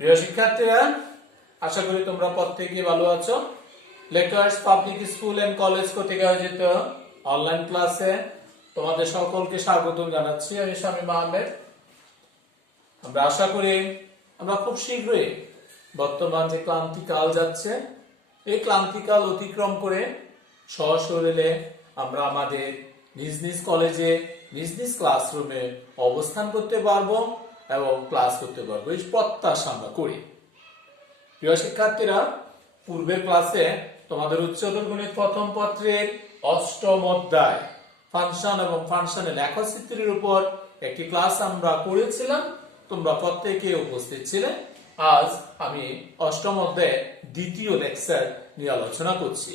প্রিয় শিক্ষার্থীরা, আশা করি তোমরা প্রত্যেকেই ভালো আছো। Lakers public school and college কর্তৃক আয়োজিত অনলাইন ক্লাসে তোমাদের সকলকে স্বাগত জানাচ্ছি। আমি শামীম আহমেদ। আমরা আশা করি আমরা খুব শীঘ্রই বর্তমান যে ক্লান্তিকাল যাচ্ছে, এই ক্লান্তিকাল অতিক্রম করে সশরীরে আমরা আমাদের নিজ নিজ কলেজে নিজ নিজ ক্লাসরুমে অবস্থান করতে পারবো এবং ক্লাস করতে পারবো, এই প্রত্যাশা আমরা করি। প্রিয় শিক্ষার্থীরা, পূর্বের ক্লাসে তোমাদের উচ্চতর গণিত প্রথম পত্রের অষ্টম অধ্যায় ফাংশন এবং ফাংশনের লেখচিত্রের উপর একটি ক্লাস আমরা করেছিলাম। তোমরা প্রত্যেকে উপস্থিত ছিলে। আজ আমি অষ্টম অধ্যায়ে দ্বিতীয় লেকচার নিয়ে আলোচনা করছি।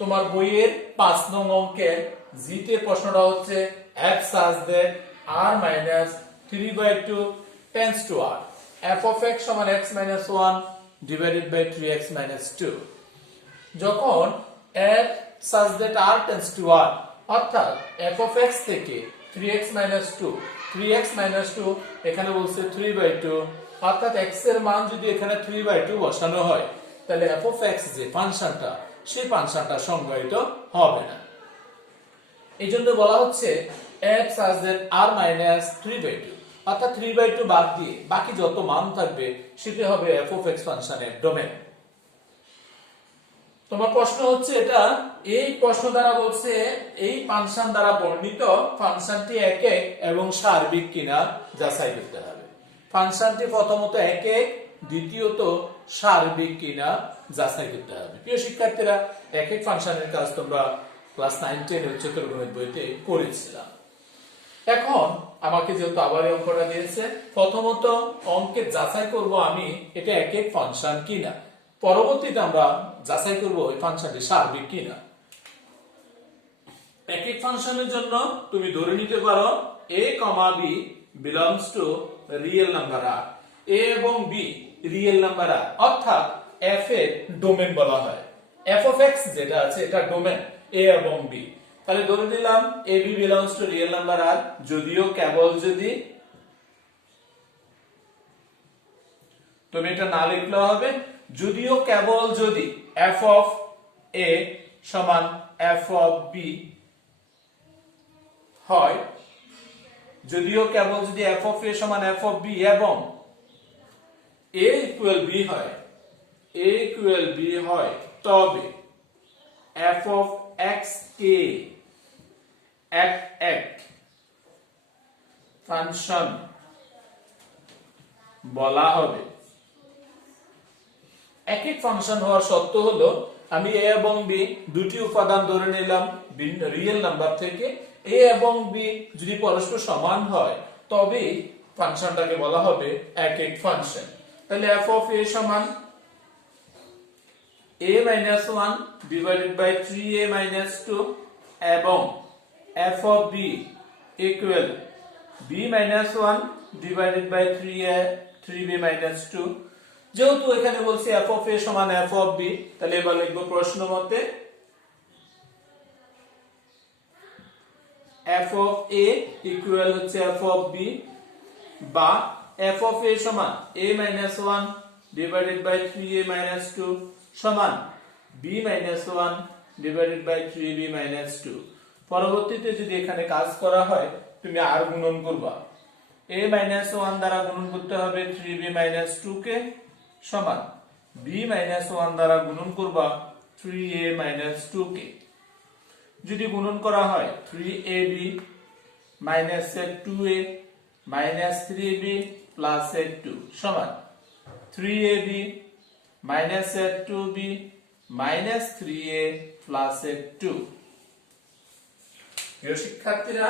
তোমার বইয়ের 5 নং অঙ্কের জিতে প্রশ্নটা হচ্ছে f such that r minus 3/2 tends to r, f of x সমান x minus 1 divided by 3x minus 2। যখন f such that r tends to r অর্থাৎ f of x থেকে 3x minus 2, 3x minus 2 এখানে বলছে 3/2, অর্থাৎ x এর মান যদি এখানে 3/2 বসানো হয় তাহলে f of x যে ফাংশনটা, সেই ফাংশনটা সংজ্ঞায়িত হবে না। এই জন্য বলা হচ্ছে f such that r minus 3/2, অর্থাৎ 3/2 বাদ দিয়ে বাকি যত মান থাকবে সেটা হবে f of x ফাংশনের ডোমেইন। তোমার প্রশ্ন হচ্ছে এটা, এই প্রশ্ন দ্বারা বলছে এই ফাংশন দ্বারা বর্ণিত ফাংশনটি একক এবং সার্বিক কিনা যাচাই করতে হবে। ফাংশনটি প্রথমত একক, দ্বিতীয়ত সার্বিক কিনা যাচাই করতে হবে। প্রিয় শিক্ষার্থীরা, একক ফাংশনের কাজ তোমরা ক্লাস 9-10 উচ্চতর গণিত বইতে করেছিলাম। এখন আমাকে যেহেতু আবার এই অঙ্কটা দিয়েছে, প্রথমত অঙ্কে যাচাই করব আমি এটা একক ফাংশন কিনা, পরবর্তীতে আমরা যাচাই করব এই ফাংশনটি সার্বিক কিনা। একক ফাংশনের জন্য তুমি ধরে নিতে পারো a, b belongs to real number r, a এবং b রিয়েল নাম্বার r, অর্থাৎ f এর ডোমেইন বলা হয়। f of x যেটা আছে এটা ডোমেইন a এবং b। তাহলে ধরে নিলাম ab belongs to real number r, যদিও কেবল যদি, তুমি এটা না লিখলেও হবে, যদিও কেবল যদি f of a সমান f of b হয়, যদিও কেবল যদি f of a সমান f of b এবং a equal b হয়, a equal b হয়, তবে f of x কে এক ফাংশন বলা হবে। একক ফাংশন হওয়ার শর্ত হলো আমি a এবং b দুটি উপাদান ধরে নিলাম রিয়েল নাম্বার থেকে। a এবং b যদি পরস্পর সমান হয় তবে ফাংশনটাকে বলা হবে একক ফাংশন। তাহলে f of a সমান a minus 1 divided by 3a minus 2 এবং f of b equal b minus 1 divided by 3b minus 2। যেহেতু এখানে বলছি f of a সমান f of b, তাহলে এবার লিখব প্রশ্ন মতে f of a equal হচ্ছে f of b, বা f of a সমান a minus 1 divided by 3a minus 2 সমান b minus 1 divided by 3b minus 2। পরবর্তীতে যদি এখানে কাজ করা হয় তুমি আর গুণন করবা, a minus 1 দ্বারা গুণন করতে হবে 3b minus 2 কে, সমান b minus 1 দ্বারা গুণন করবা 3a minus 2 কে। যদি গুণন করা হয় 3ab minus 2a minus 3b plus 2 সমান 3ab minus 2b minus 3a plus 2। প্রিয় শিক্ষার্থীরা,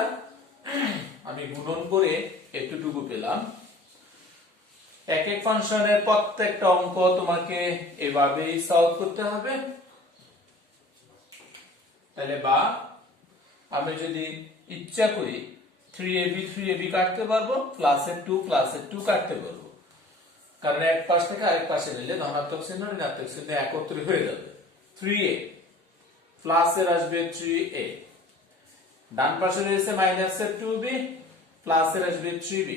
আমি গুণন করে এতটুকু পেলাম। একক ফাংশনের প্রত্যেকটা অঙ্ক তোমাকে এভাবেই সলভ করতে হবে। তাহলে বা আমি যদি ইচ্ছা করি 3ab কাটতে পারবো, প্লাসের 2 কাটতে পারবো, কারণ এক পাশ থেকে আরেক পাশে নিলে ধনাত্মক চিহ্ন ঋণাত্মক চিহ্ন একত্রে হয়ে যাবে। 3a প্লাসের আসবে 3a, ডান পাশে রয়েছে মাইনাসের 2b, প্লাসের আসবে 3b,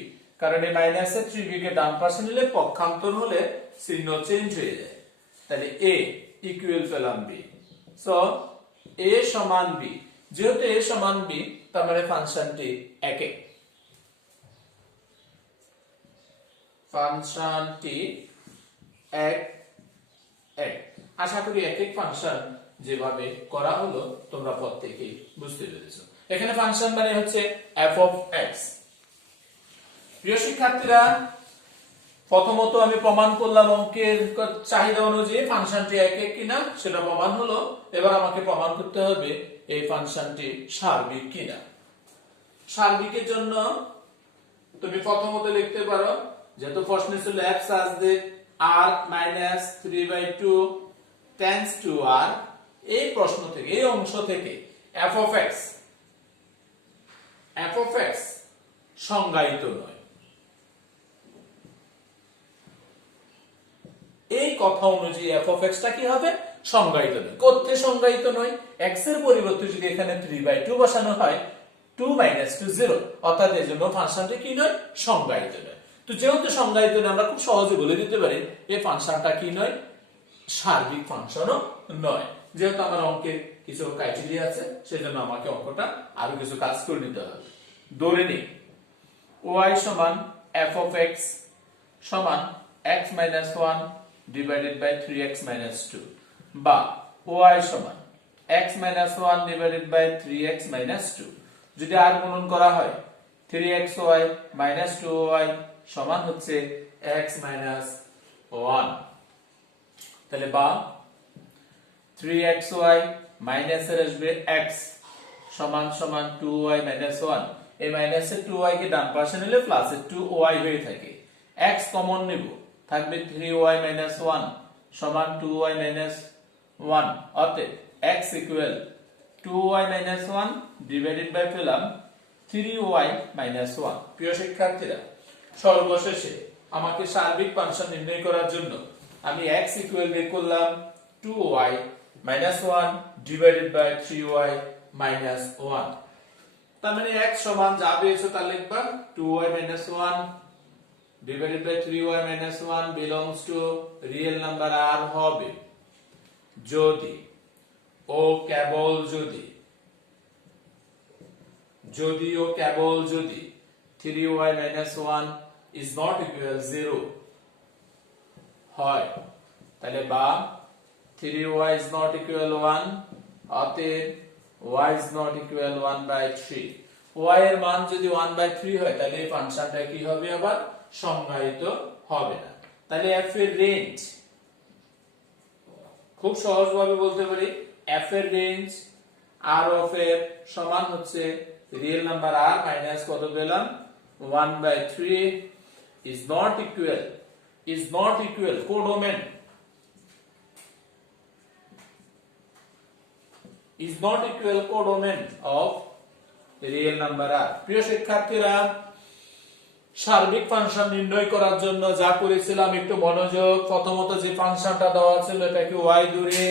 কারণ এই মাইনাসের 3b কে ডান পাশে নিলে পক্ষান্তর হলে চিহ্ন চেঞ্জ হয়ে যায়। তাহলে a ইকুয়াল পেলাম b। সো a সমান b, যেহেতু a সমান b তার মানে ফাংশনটি একক। ফাংশনটি এক। আশা করি একক ফাংশন যেভাবে করা হলো তোমরা প্রত্যেকেই বুঝতে পেরেছো। এখানে ফাংশন মানে হচ্ছে f of x। প্রিয় শিক্ষার্থীরা, প্রথমত আমি প্রমাণ করলাম অঙ্কের চাহিদা অনুযায়ী ফাংশনটি একক কিনা, সেটা প্রমাণ হলো। এবার আমাকে প্রমাণ করতে হবে এই ফাংশনটি সার্বিক কিনা। সার্বিকের জন্য তুমি প্রথমত লিখতে পারো, যেহেতু প্রশ্নে ছিল f such that r minus 3/2 tends to r, এই প্রশ্ন থেকে, এই অংশ থেকে f of x সংজ্ঞায়িত নয়। এই কথা অনুযায়ী f of x টা কি হবে? সংজ্ঞায়িত নয়। কোথায় সংজ্ঞায়িত নয়? x এর পরিবর্তে যদি এখানে 3/2 বসানো হয় 2 - 2 0, অর্থাৎ এর জন্য ফাংশনটি কি নয়? সংজ্ঞায়িত নয়। তো যেহেতু সংজ্ঞায়িত নয়, আমরা খুব সহজে বলে দিতে পারি এই ফাংশনটা কি নয়? সার্বিক ফাংশনও নয়। যেহেতু আমার অঙ্কের কিছু ক্রাইটেরিয়া আছে, সেজন্য আমাকে অঙ্কটা আরো কিছু কাজ করে নিতে হবে। ধরে নিই y সমান f of x সমান x minus 1 divided by 3x minus 2, বা y সমান x minus 1 divided by 3x minus 2। যদি আর গুণন করা হয় 3xy minus 2y সমান হচ্ছে x minus 1। তাহলে বা 3xy মাইনাস এর আসবে x সমান সমান 2y minus 1। এই মাইনাসের 2y কে ডান পাশে নিলে প্লাসের 2y হয়ে থাকে। x কমন নেব, থাকবে 3y minus 1 সমান 2y minus 1। অতএব x equal 2y minus 1 divided by পেলাম 3y minus 1। প্রিয় শিক্ষার্থীরা, সর্বশেষে আমাকে সার্বিক ফাংশন নির্ণয় করার জন্য আমি x ইকুয়াল বের করলাম 2y minus 1 divided by 3y minus 1। তার মানে x সমান যা পেয়েছো তা লিখবা 2y minus 1 divided by 3y minus 1 belongs to real number r হবে যদি ও কেবল যদি 3y minus 1 is not equal 0 হয়। তাহলে বা 3y is not equal 1, অতএব y is not equal 1/3। y এর মান যদি 1/3 হয় তাহলে এই ফাংশনটা কি হবে? আবার সংজ্ঞায়িত হবে না। তাহলে f এর রেঞ্জ, খুব সহজভাবে বলতে পারি f এর রেঞ্জ r of f সমান হচ্ছে রিয়েল নাম্বার r মাইনাস কত পেলাম 1/3 is not equal codomain is not equal codomain of real number r। প্রিয় শিক্ষার্থীরা, সার্বিক ফাংশন নির্ণয় করার জন্য যা করেছিলাম একটু মনোযোগ। প্রথমত যে ফাংশনটা দেওয়া ছিল এটাকে y ধরে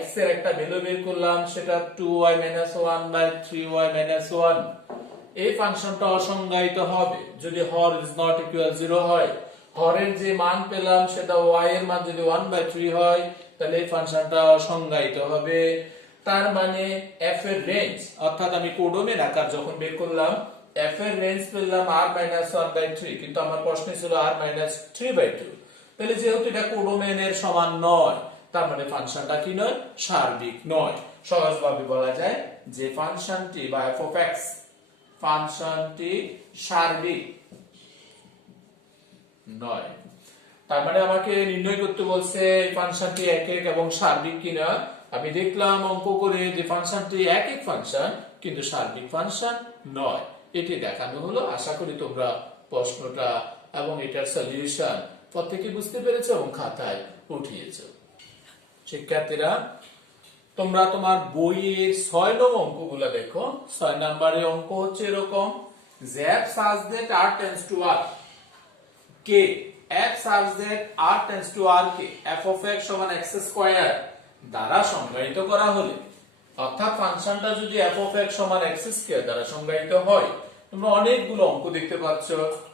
x এর একটা ভ্যালু বের করলাম, সেটা 2y minus 1/3y minus 1। এই ফাংশনটা অসংজ্ঞায়িত হবে যদি হর is not equal 0 হয়। হরের যে মান পেলাম সেটা y এর মান যদি 1/3 হয় তাহলে এই ফাংশনটা অসংজ্ঞায়িত হবে। তার মানে f এর রেঞ্জ, অর্থাৎ আমি কোডোমেন আকার যখন বের করলাম f এর রেঞ্জ পেলাম r minus 1/3, কিন্তু আমার প্রশ্নে ছিল r minus 3/2। তাহলে যেহেতু এটা কোডোমেনের সমান নয়, তার মানে ফাংশনটা কি নয়? সার্বিক নয়। সহজভাবে বলা যায় যে ফাংশনটি বা f of x ফাংশনটি সার্বিক নয়। তার মানে আমাকে নির্ণয় করতে বলছে এই ফাংশনটি একক এবং সার্বিক কিনা। আমি দেখলাম অঙ্ক করে যে ফাংশনটি একক ফাংশন কিন্তু সার্বিক ফাংশন নয়, এটি দেখানো হলো। আশা করি তোমরা প্রশ্নটা এবং এটার সলিউশন প্রত্যেকে বুঝতে পেরেছো এবং খাতায় উঠিয়েছো। শিক্ষার্থীরা, তোমরা তোমার বইয়ের 6 নং অঙ্কগুলো দেখো। 6 নম্বরের অঙ্ক হচ্ছে এরকম যে f such that r tends to r K f such that r tends to r K f of x সমান x স্কয়ার দ্বারা সংজ্ঞায়িত করা হলে, অর্থাৎ ফাংশনটা যদি f of x সমান x স্কয়ার দ্বারা সংজ্ঞায়িত হয় তোমরা অনেকগুলো অঙ্ক দেখতে পাচ্ছ,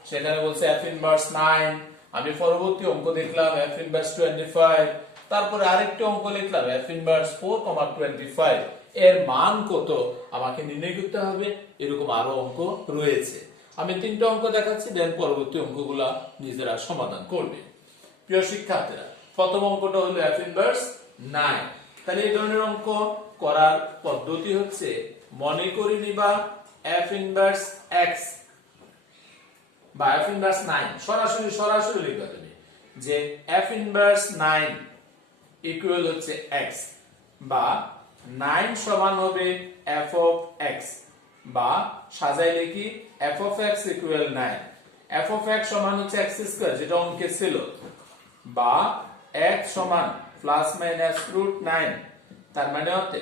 সেখানে বলছে f ইনভার্স 9, আমি পরবর্তী অঙ্ক দেখলাম f ইনভার্স 25, তারপরে আরেকটি অঙ্ক লিখলাম f ইনভার্স 4,25, এর মান কত আমাকে নির্ণয় করতে হবে। এরকম আরো অঙ্ক রয়েছে, আমি তিনটা অঙ্ক দেখাচ্ছি, দেন পরবর্তী অঙ্কগুলা নিজেরা সমাধান করবে। প্রিয় শিক্ষার্থীরা, প্রথম অঙ্কটা হলো f ইনভার্স 9। তাহলে এই ধরনের অঙ্ক করার পদ্ধতি হচ্ছে, মনে করে নিবা f ইনভার্স x বা f ইনভার্স 9 সরাসরি লিখবা তুমি যে f ইনভার্স 9 ইকুয়াল হচ্ছে x, বা 9 সমান হবে f অফ x, বা সাজাই লিখি f of x equal 9, f of x সমান হচ্ছে x স্কয়ার যেটা অঙ্কে ছিল, বা x সমান প্লাস মাইনাস রুট 9, তার মানে হতে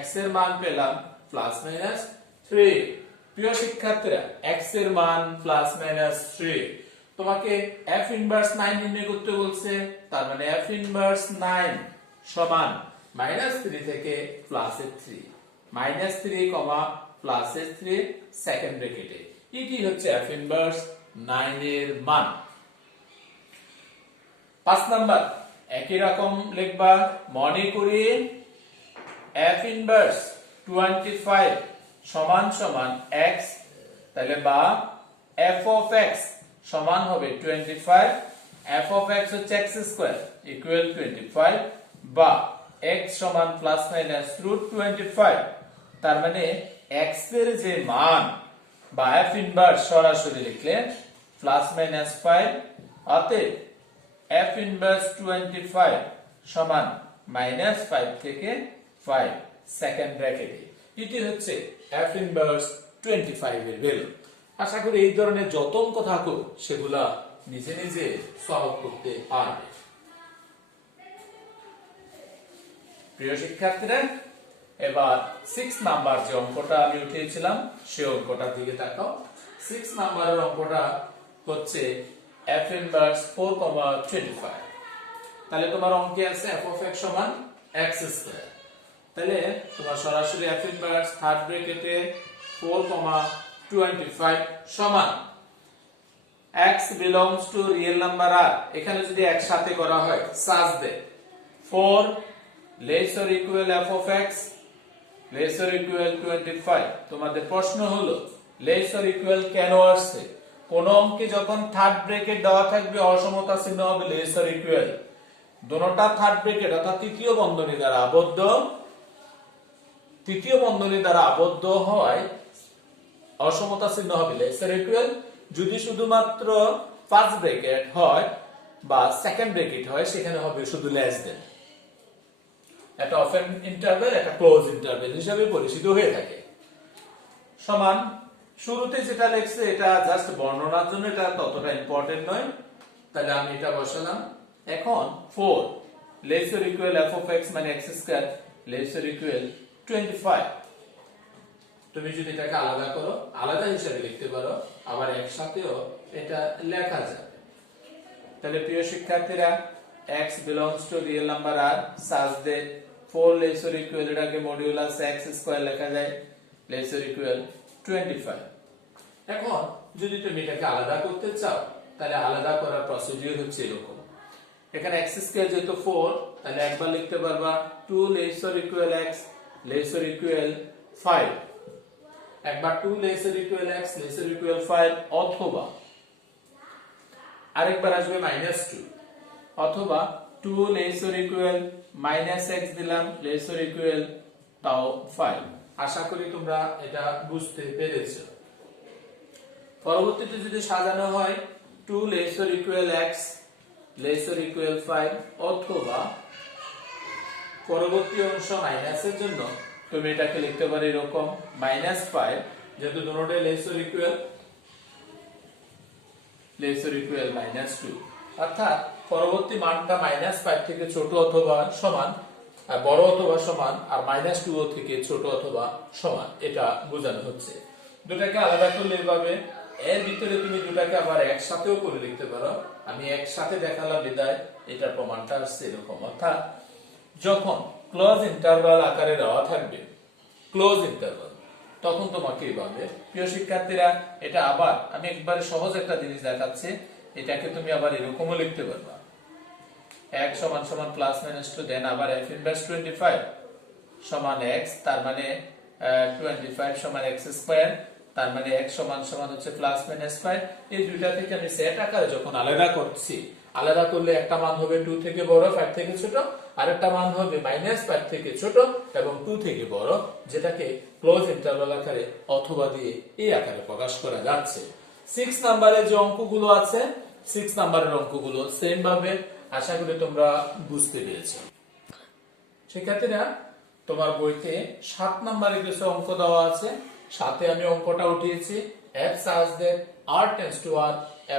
x এর মান পেলাম প্লাস মাইনাস 3। প্রিয় শিক্ষার্থীরা, x এর মান প্লাস মাইনাস 3, তোমাকে f ইনভার্স 9 নির্ণয় করতে বলছে, তার মানে f ইনভার্স 9 সমান মাইনাস 3 থেকে প্লাস 3, মাইনাস 3 কমা প্লাস 3 সেকেন্ড ব্র্যাকেটে, এটি হচ্ছে f ইনভার্স 9 এর মান। 5 নাম্বার একই রকম লিখবা, মনে করি f ইনভার্স 25 সমান সমান x, তাহলে বা f অফ x সমান হবে 25, f অফ x হচ্ছে x স্কয়ার ইকুয়াল 25, বা x সমান প্লাস মাইনাস রুট 25, তার মানে x এর যে মান বা f ইনভার্স সরাসরি লিখলে প্লাস মাইনাস 5, অতএব f ইনভার্স 25 সমান মাইনাস 5 থেকে 5 সেকেন্ড ব্র্যাকেটে, এটি হচ্ছে f ইনভার্স 25 এর ভ্যালু। আশা করি এই ধরনের যত অঙ্ক থাকুক সেগুলা নিজে নিজে সলভ করতে পারবে। প্রিয় শিক্ষার্থীরা, এবার 6 নাম্বার যে অঙ্কটা আমি উঠিয়েছিলাম সেই অঙ্কটার দিকে তাকাও। 6 নাম্বারের অঙ্কটা হচ্ছে f ইনভার্স 4,25। তাহলে তোমার অঙ্কে আছে f অফ x সমান x স্কয়ার, তাহলে তোমার সরাসরি f ইনভার্স থার্ড ব্র্যাকেটে 4,25 সমান x belongs to real number r, এখানে যদি একসাথে করা হয় সাজ দে 4 less or equal f of x less or equal 25। তোমাদের প্রশ্ন হলো less or equal কেন আসছে? কোন অঙ্কে যখন থার্ড ব্র্যাকেট দেওয়া থাকবে অসমতা চিহ্ন হবে less or equal, দুটোটা থার্ড ব্র্যাকেট অর্থাৎ তৃতীয় বন্ধনী দ্বারা আবদ্ধ হয় অসমতা চিহ্ন হবে less or equal। যদি শুধুমাত্র ফার্স্ট ব্র্যাকেট হয় বা সেকেন্ড ব্র্যাকেট হয় সেখানে হবে শুধু লেস দেন। এটা ওপেন ইন্টারভ্যাল, এটা ক্লোজ ইন্টারভ্যাল হিসেবে পরিচিত হয়ে থাকে। সমান শুরুতে যেটা লেখছে এটা জাস্ট বর্ণনার জন্য, এটা ততটা ইম্পর্টেন্ট নয়, তাহলে আমি এটা বসালাম। এখন 4 less or equal f of x মানে x square less or equal 25। তুমি যদি এটাকে আলাদা করো আলাদা হিসেবে লিখতে পারো, আবার একসাথেও এটা লেখা যাবে। তাহলে প্রিয় শিক্ষার্থীরা, x belongs to real number r, such that 4 less or equal এটাকে মডিউলাস x স্কয়ার লেখা যায় less or equal 25। এখন যদি তুমি এটাকে আলাদা করতে চাও তাহলে আলাদা করার প্রসিডিউর হচ্ছে এরকম, এখানে x স্কয়ার যেহেতু 4, তাহলে একবার লিখতে পারবা 2 less or equal x less or equal 5, একবার 2 less or equal x less or equal 5, অথবা আরেকবার আসবে -2, অথবা 2 less or equal -x দিলাম less or equal তাও 5। আশা করি তোমরা এটা বুঝতে পেরেছো। পরবর্তীতে যদি সাজানো হয় 2 less or equal x less or equal 5, অথবা পরবর্তী অংশ মাইনাসের জন্য তুমি এটাকে লিখতে পারো এরকম -5, যেহেতু দুটোটাই less or equal -2, অর্থাৎ পরবর্তী মানটা -5 থেকে ছোট অথবা সমান, বড় অথবা সমান, আর -2 থেকে ছোট অথবা সমান, এটা বোঝানো হচ্ছে। দুটাকে আলাদা করলে এভাবে, এর ভিতরে তুমি দুটাকে আবার একসাথেও করে লিখতে পারো, আমি একসাথে দেখালাম বিদায় এটার প্রমাণটা আসছে এরকম। অর্থাৎ যখন ক্লোজ ইন্টারভাল আকারে দেওয়া থাকবে, ক্লোজ ইন্টারভাল তখন তোমাকে এইভাবে, প্রিয় শিক্ষার্থীরা, এটা আবার আমি একবারে সহজ একটা জিনিস দেখাচ্ছি, এটাকে তুমি আবার এরকমও লিখতে পারবা, x সমান সমান প্লাস মাইনাস 2, দেন আবার f ইনভার্স 25 সমান x, তার মানে 25 সমান x স্কয়ার, তার মানে x সমান সমান হচ্ছে প্লাস মাইনাস 5। এই দুইটা থেকে আমি সেট আকারে যখন আলাদা করছি, আলাদা করলে একটা মান হবে 2 থেকে বড় 5 থেকে ছোট, আর একটা মান হবে -5 থেকে ছোট এবং 2 থেকে বড়, যেটাকে ক্লোজ ইন্টারভাল আকারে অথবা দিয়ে এই আকারে প্রকাশ করা যাচ্ছে। 6 নম্বরে যে অঙ্কগুলো আছে, 6 নম্বরের অঙ্কগুলো সেম ভাবে আশা করি তোমরা বুঝতে পেরেছো। শিক্ষার্থীরা, তোমার বইতে 7 নম্বরে কিছু অঙ্ক দেওয়া আছে, সাথে আমি অঙ্কটা উঠিয়েছি f such that r tends to r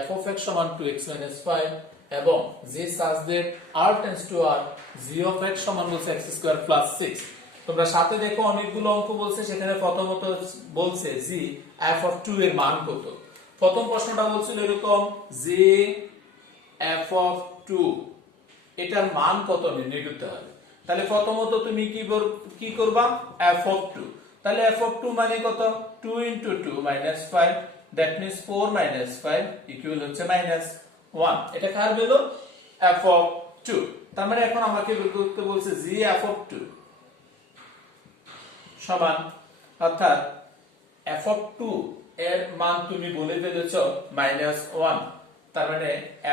f of x সমান 2x minus 5 এবং g such that r tends to r g of x সমান বলছে x square plus 6। তোমরা সাথে দেখো অনেকগুলো অঙ্ক বলছে, সেখানে প্রথমত বলছে g f of 2 এর মান কত। প্রথম প্রশ্নটা বলছিল এরকম, g f of 2 এটার মান কত নির্ণয় করতে হবে। তাহলে প্রথমত তুমি কি করবা, f of 2, তাহলে f of 2 মানে কত, 2 into 2 minus 5, that means 4 minus 5 equal হচ্ছে -1। এটা কার ভ্যালু, f of 2। তার মানে এখন আমাকে বের করতে বলছে g f of 2 সমান, অর্থাৎ f of 2 এর মান তুমি বলে ফেলেছো -1, তার মানে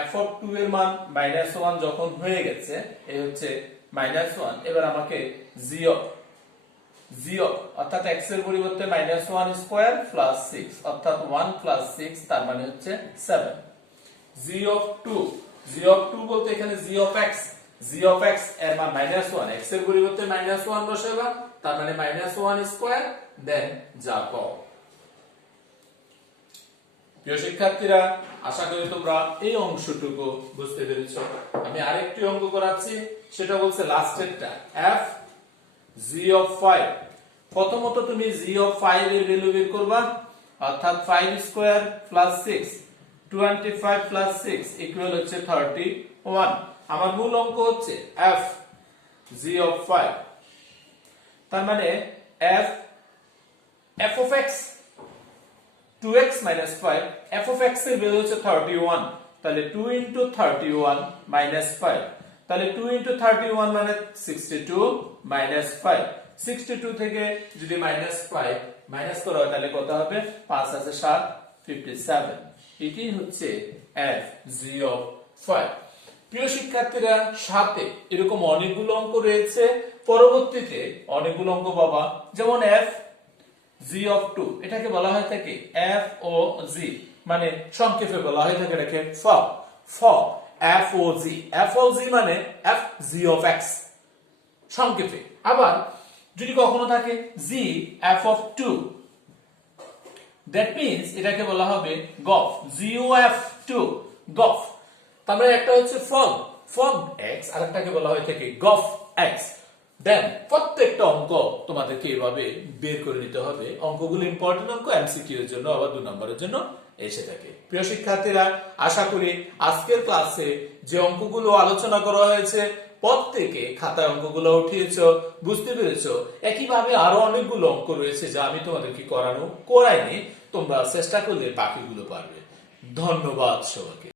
f of 2 এর মান -1 যখন হয়ে গেছে, এই হচ্ছে -1। এবার আমাকে g অর্থাৎ x এর পরিবর্তে -1 স্কয়ার প্লাস 6, অর্থাৎ 1 প্লাস 6, তার মানে হচ্ছে 7। g of 2 বলতে এখানে g of x এর মান -1, x এর পরিবর্তে -1 বসাবা, তার মানে -1 স্কয়ার, দেন যা পাও। প্রিয় শিক্ষার্থীরা, আশা করি তোমরা এই অংশটুকু বুঝতে পেরেছো। আমি আরেকটি অঙ্ক করাচ্ছি, সেটা বলছে লাস্টেরটা f g of 5। প্রথমত তুমি g of 5 এর ভ্যালু বের করবা, অর্থাৎ 5 স্কয়ার প্লাস 6, 25 প্লাস 6 ইকুয়াল হচ্ছে 31। আমার মূল অঙ্ক হচ্ছে f g of 5, তার মানে f of x 2x minus 5, f of x এর ভ্যালু হচ্ছে 31, তাহলে 2 into 31 minus 5, তাহলে 2 into 31 মানে 62 minus 5, 62 থেকে যদি -5 মাইনাস করা হয় তাহলে কত হবে, 5 আছে 7, 57। এটি হচ্ছে f g of 5। প্রিয় শিক্ষার্থীরা, সাথে এরকম অনেকগুলো অঙ্ক রয়েছে, পরবর্তীতে অনেকগুলো অঙ্ক পাবা, যেমন f g of 2, এটাকে বলা হয় থাকে f o g, মানে সংক্ষেপে বলা হয় থাকে এটাকে f o g মানে f g of x সংক্ষেপে। আবার যদি কখনো থাকে g f of 2, that means এটাকে বলা হবে gof, gof 2, gof। তাহলে একটা হচ্ছে fog x, আরেকটাকে বলা হয় থাকে gof x। দেন প্রত্যেকটা অঙ্ক তোমাদেরকে এভাবে বের করে নিতে হবে। অঙ্কগুলো ইম্পর্টেন্ট অঙ্ক, এমসিকিউ এর জন্য আবার 2 নম্বরের জন্য এসে থাকে। প্রিয় শিক্ষার্থীরা, আশা করি আজকের ক্লাসে যে অঙ্কগুলো আলোচনা করা হয়েছে প্রত্যেকে খাতায় অঙ্কগুলো উঠিয়েছো, বুঝতে পেরেছো। একইভাবে আরো অনেকগুলো অঙ্ক রয়েছে যা আমি তোমাদেরকে করাইনি, তোমরা চেষ্টা করলে বাকিগুলো পারবে। ধন্যবাদ সবাইকে।